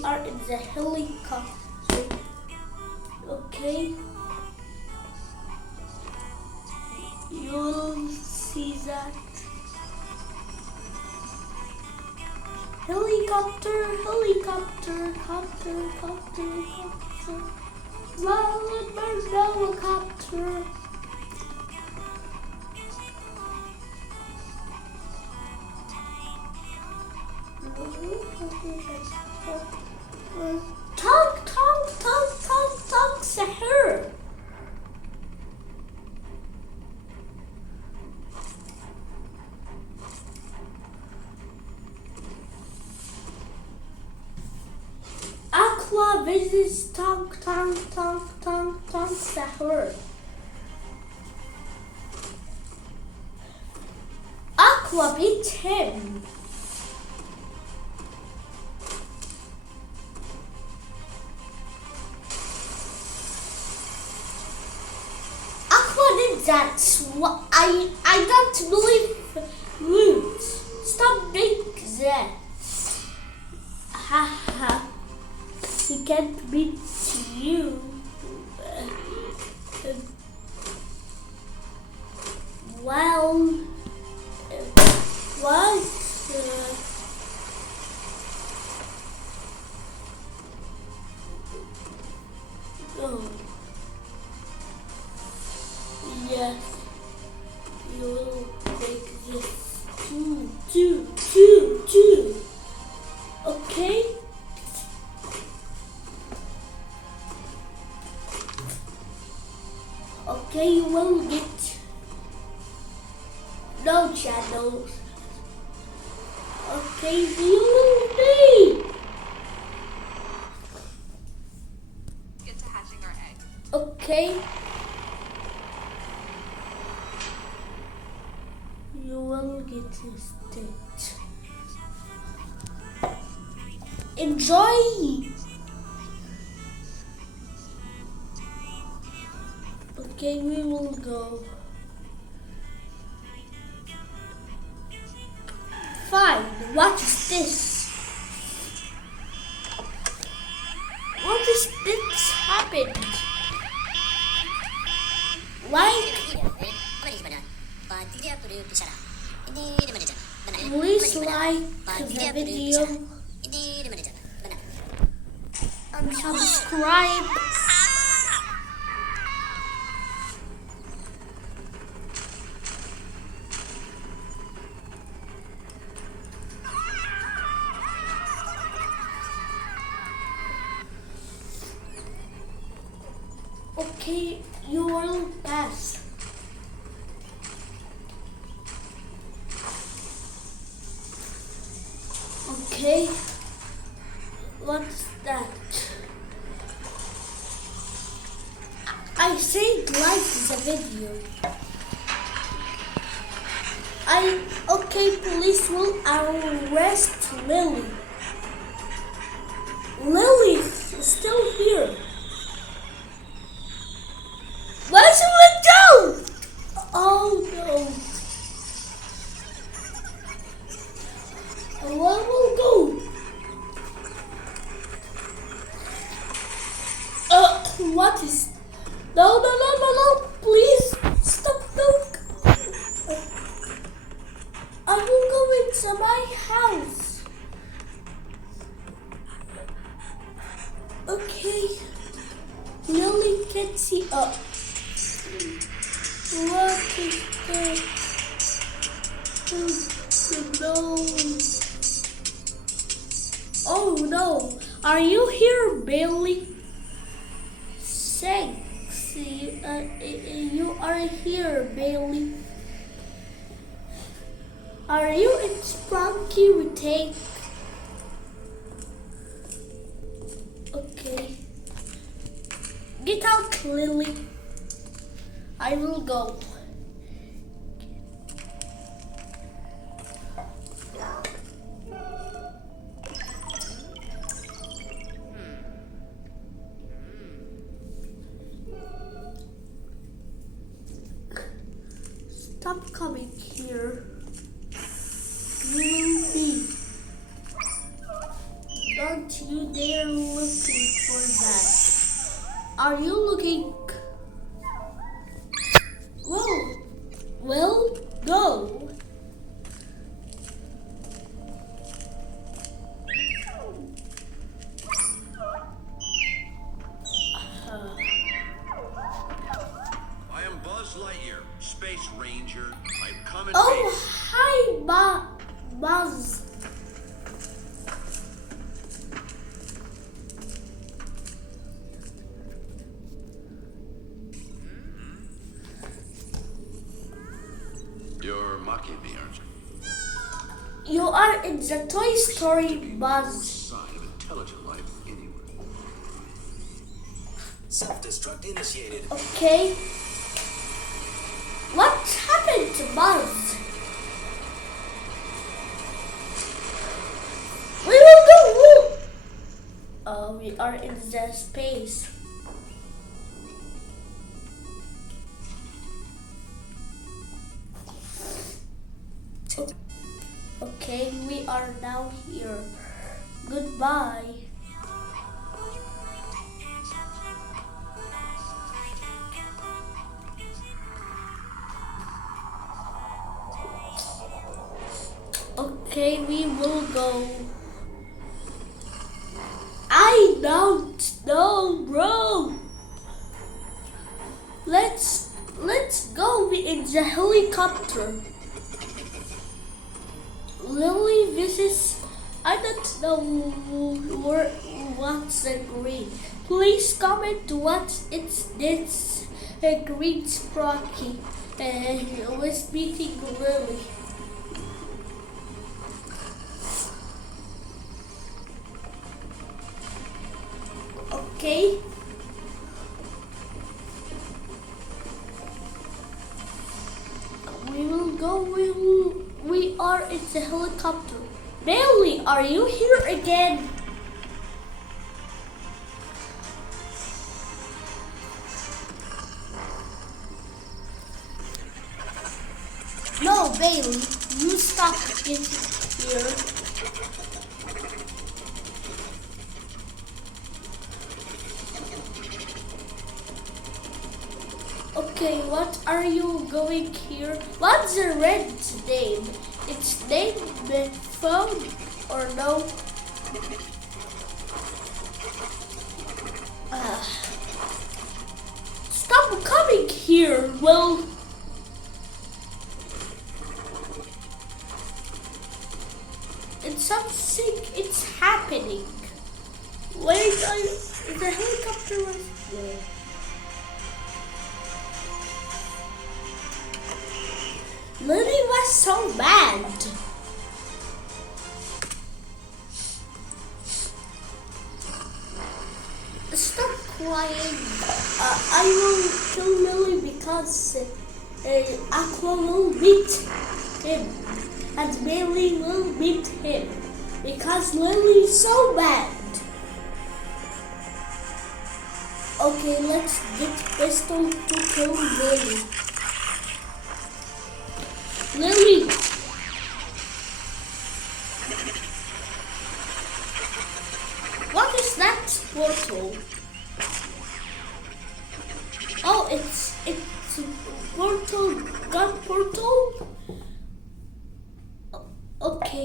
we are in the helicopter. Okay. You'll see that. Helicopter, helicopter, copter, copter, copter. Flying bird helicopter. Talk, talk, talk, talk, talk, Sahur. Aqua visits talk, talk, talk, talk, talk, Sahur. Aqua beats him. That's what I don't believe Root. Stop being that. Haha. He can't beat you. Well, what? Oh. Yes, you will take this. Two. Okay? Okay, you will get no channels. Okay, you will be. Get to hatching our egg. Okay. You will get a state. Enjoy! Okay, we will go. Fine, what is this? What is this happened? Like, please like the video and subscribe. Okay, you will pass. Okay, what's that? I said like the video. Okay, police will arrest Lily. Lily is still here. Why should we go? Oh no. Where will go? What is? No, please stop, look. I will go into my house. Okay. Lily can see up. What is that? No. Oh no. Are you here, Bailey? Sexy. You are here, Bailey. Are you in Sprunky retake? Okay. Get out, Lily. I will go. Stop coming here. You will be. Don't you dare looking for that? Are you looking? Well, go. I am Buzz Lightyear, Space Ranger. I've come in Oh, peace. hi, Buzz. You're mocking me, aren't you? You are in the Toy Story, Buzz. Sign of intelligent life anywhere. Self-destruct initiated. Okay. What happened to Buzz? We will go. We are in the space. Okay, we are now here. Goodbye. Okay, we will go. I don't know, bro. Let's go in the helicopter. Lily, this is, I don't know what's the green. Please comment what it's this green Sprocky was meeting Lily. Okay. We will go, we are in the helicopter. Bailey, are you here again? No, Bailey, you stop in here. Okay, what are you going here? What's the red's name? It's named phone or no? Stop coming here. Well, it's something. It's happening. Wait, the helicopter was there. Lily was so mad. Stop crying. I will kill Lily because Aqua will beat him and Bailey will beat him because Lily is so bad. Okay, let's get pistol to kill Lily. Lily! What is that portal? Oh, it's portal, gun portal?